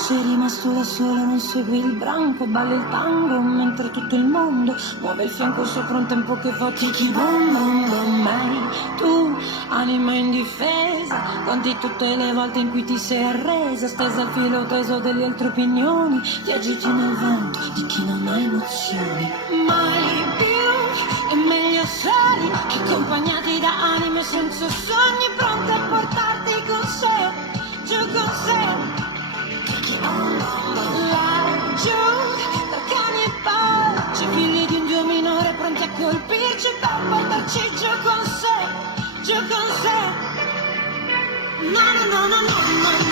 Sei rimasto da solo, non segui il branco, balli il tango mentre tutto il mondo muove il fianco sopra un tempo che fa tiki bom bom bom. Mai tu, anima indifesa, conti tutte le volte in cui ti sei arresa, stesa al filo teso delle altre opinioni, ti agiti nel vento di chi non ha emozioni. Mai più, è meglio soli che accompagnati da anime senza sogni, pronte a portarti con sé, giù con sé. Laggiù, tra cani e poi, c'è figli di un dio minore pronti a colpirci per portarci giù con sé, giù con sé. No, no, no, no, no, no.